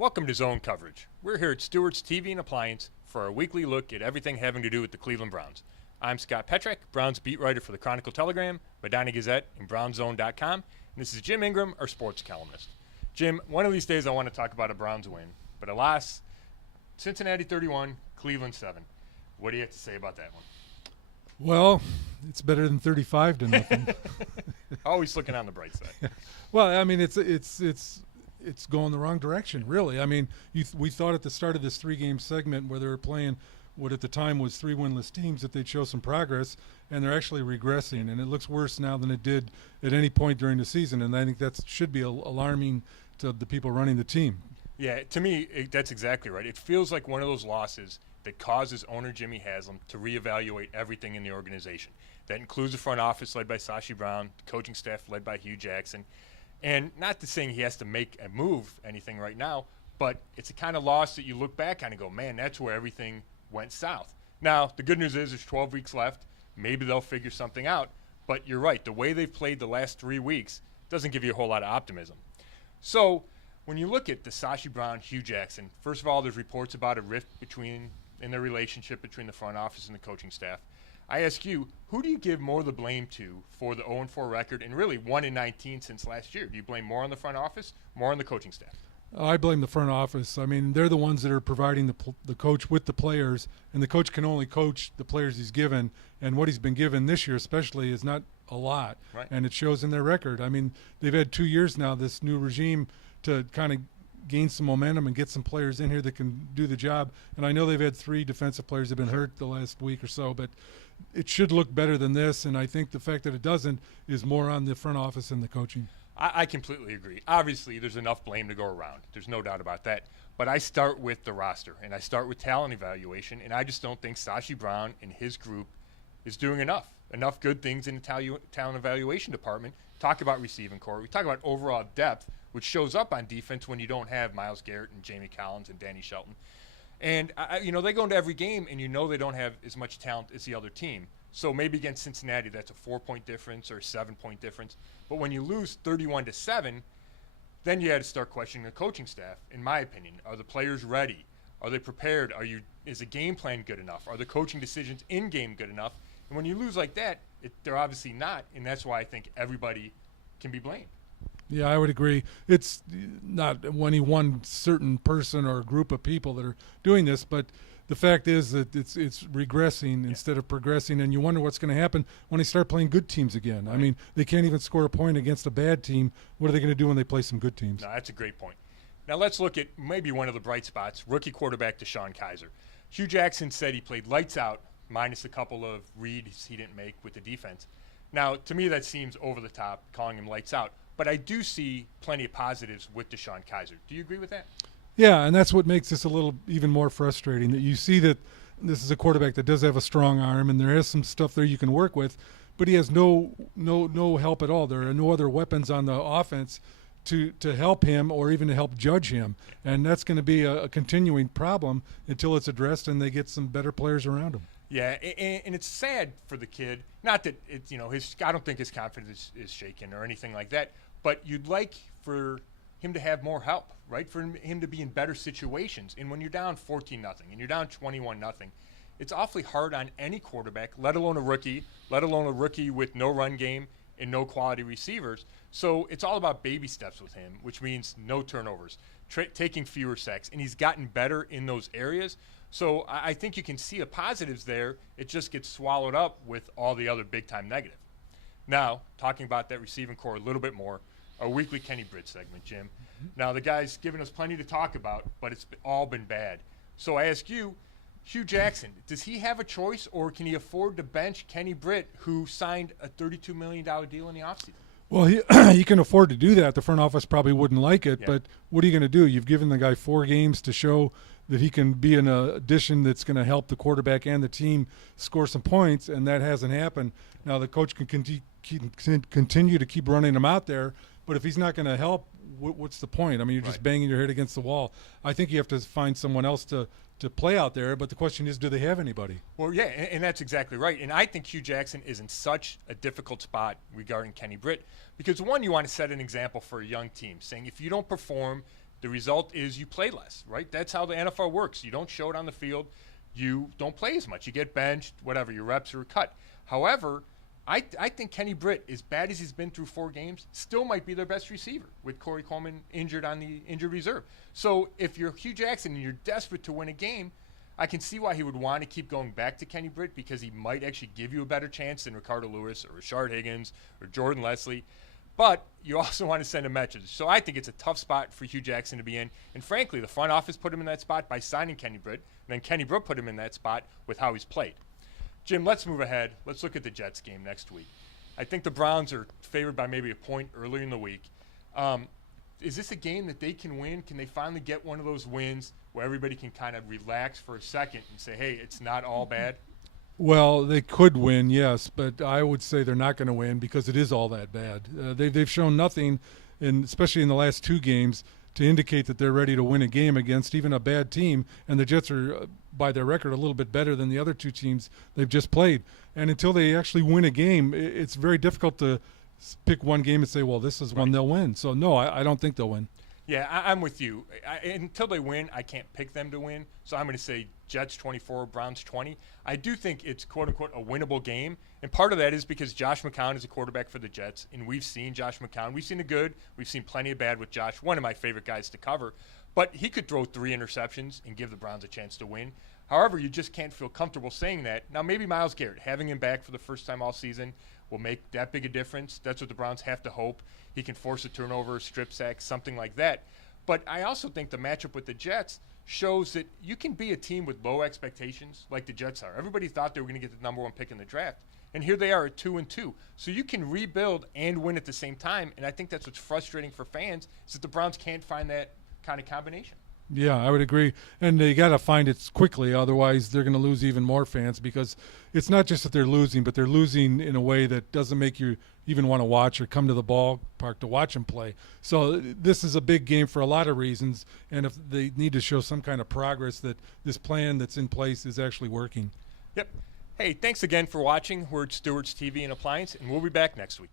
Welcome to Zone Coverage. We're here at Stewart's TV and Appliance for our weekly look at everything having to do with the Cleveland Browns. I'm Scott Petrak, Browns beat writer for the Chronicle-Telegram, Medina Gazette, and BrownsZone.com. And this is Jim Ingraham, our sports columnist. Jim, one of these days I want to talk about a Browns win, but alas, Cincinnati 31, Cleveland 7. What do you have to say about that one? Well, it's better than 35 to nothing. Always looking on the bright side. Well, I mean, it's going the wrong direction, really. I mean, we thought at the start of this three-game segment where they were playing what at the time was three winless teams that they'd show some progress, and they're actually regressing, and it looks worse now than it did at any point during the season, and I think that should be alarming to the people running the team. Yeah, to me, that's exactly right. It feels like one of those losses that causes owner Jimmy Haslam to reevaluate everything in the organization. That includes the front office led by Sashi Brown, the coaching staff led by Hugh Jackson. And not to saying he has to make a move, anything right now, but it's a kind of loss that you look back on and go, man, that's where everything went south. Now, the good news is there's 12 weeks left. Maybe they'll figure something out. But you're right. The way they've played the last 3 weeks doesn't give you a whole lot of optimism. So when you look at the Sashi Brown, Hugh Jackson, first of all, there's reports about a rift in their relationship between the front office and the coaching staff. I ask you, who do you give more of the blame to for the 0-4 record and really 1-19 since last year? Do you blame more on the front office, more on the coaching staff? I blame the front office. I mean, they're the ones that are providing the coach with the players, and the coach can only coach the players he's given, and what he's been given this year especially is not a lot, right. And it shows in their record. I mean, they've had 2 years now, this new regime, to kind of gain some momentum and get some players in here that can do the job. And I know they've had 3 defensive players that have been hurt the last week or so, but it should look better than this, and I think the fact that it doesn't is more on the front office and the coaching. I completely agree. Obviously, there's enough blame to go around. There's no doubt about that. But I start with the roster, and I start with talent evaluation, and I just don't think Sashi Brown and his group is doing enough good things in the talent evaluation department. Talk about receiving core. We talk about overall depth, which shows up on defense when you don't have Myles Garrett and Jamie Collins and Danny Shelton. And, they go into every game, and they don't have as much talent as the other team. So maybe against Cincinnati, that's a 4-point difference or a 7-point difference. But when you lose 31-7, then you had to start questioning the coaching staff, in my opinion. Are the players ready? Are they prepared? Is the game plan good enough? Are the coaching decisions in-game good enough? And when you lose like that, they're obviously not, and that's why I think everybody can be blamed. Yeah, I would agree. It's not any one certain person or group of people that are doing this, but the fact is that it's regressing instead of progressing, and you wonder what's going to happen when they start playing good teams again. Right. I mean, they can't even score a point against a bad team. What are they going to do when they play some good teams? No, that's a great point. Now let's look at maybe one of the bright spots, rookie quarterback Deshaun Kizer. Hugh Jackson said he played lights out, minus a couple of reads he didn't make with the defense. Now, to me, that seems over the top, calling him lights out. But I do see plenty of positives with Deshaun Kizer. Do you agree with that? Yeah, and that's what makes this a little even more frustrating, that you see that this is a quarterback that does have a strong arm, and there is some stuff there you can work with, but he has no help at all. There are no other weapons on the offense to help him or even to help judge him, and that's going to be a continuing problem until it's addressed and they get some better players around him. Yeah, and it's sad for the kid. Not that it's I don't think his confidence is shaken or anything like that. But you'd like for him to have more help, right? For him to be in better situations. And when you're down 14-0 and you're down 21-0, it's awfully hard on any quarterback, let alone a rookie with no run game and no quality receivers. So it's all about baby steps with him, which means no turnovers, taking fewer sacks, and he's gotten better in those areas. So I think you can see the positives there. It just gets swallowed up with all the other big-time negative. Now, talking about that receiving core a little bit more, our weekly Kenny Britt segment, Jim. Mm-hmm. Now, the guy's given us plenty to talk about, but it's all been bad. So I ask you, Hugh Jackson, does he have a choice, or can he afford to bench Kenny Britt, who signed a $32 million deal in the offseason? Well, he can afford to do that. The front office probably wouldn't like it, but what are you going to do? You've given the guy 4 games to show that he can be an addition that's going to help the quarterback and the team score some points, and that hasn't happened. Now the coach can continue to keep running him out there, but if he's not going to help, what's the point? I mean, you're just banging your head against the wall. I think you have to find someone else to play out there, but the question is, do they have anybody? Well, yeah, and that's exactly right. And I think Hugh Jackson is in such a difficult spot regarding Kenny Britt because, one, you want to set an example for a young team, saying if you don't perform, The result is you play less, right? That's how the NFL works. You don't show it on the field. You don't play as much. You get benched, whatever, your reps are cut. However, I think Kenny Britt, as bad as he's been through 4 games, still might be their best receiver with Corey Coleman injured on the injured reserve. So if you're Hugh Jackson and you're desperate to win a game, I can see why he would want to keep going back to Kenny Britt, because he might actually give you a better chance than Ricardo Lewis or Rashard Higgins or Jordan Leslie. But you also want to send a message. So I think it's a tough spot for Hugh Jackson to be in. And frankly, the front office put him in that spot by signing Kenny Britt. And then Kenny Britt put him in that spot with how he's played. Jim, let's move ahead. Let's look at the Jets game next week. I think the Browns are favored by maybe a point earlier in the week. Is this a game that they can win? Can they finally get one of those wins where everybody can kind of relax for a second and say, hey, it's not all bad? Well, they could win, yes, but I would say they're not going to win because it is all that bad. They've shown nothing, especially in the last 2 games, to indicate that they're ready to win a game against even a bad team. And the Jets are, by their record, a little bit better than the other 2 teams they've just played. And until they actually win a game, it's very difficult to pick one game and say, well, this is one they'll win. So, no, I don't think they'll win. Yeah, I'm with you. Until they win, I can't pick them to win. So I'm going to say Jets 24, Browns 20. I do think it's, quote-unquote, a winnable game. And part of that is because Josh McCown is a quarterback for the Jets. And we've seen Josh McCown. We've seen the good. We've seen plenty of bad with Josh, one of my favorite guys to cover. But he could throw 3 interceptions and give the Browns a chance to win. However, you just can't feel comfortable saying that. Now, maybe Myles Garrett, having him back for the first time all season, will make that big a difference. That's what the Browns have to hope. He can force a turnover, strip sack, something like that. But I also think the matchup with the Jets shows that you can be a team with low expectations like the Jets are. Everybody thought they were going to get the number 1 pick in the draft. And here they are at 2-2. So you can rebuild and win at the same time. And I think that's what's frustrating for fans, is that the Browns can't find that kind of combination. Yeah, I would agree. And they got to find it quickly. Otherwise, they're going to lose even more fans, because it's not just that they're losing, but they're losing in a way that doesn't make you even want to watch or come to the ballpark to watch them play. So this is a big game for a lot of reasons. And if they need to show some kind of progress that this plan that's in place is actually working. Yep. Hey, thanks again for watching. We're at Stewart's TV and Appliance, and we'll be back next week.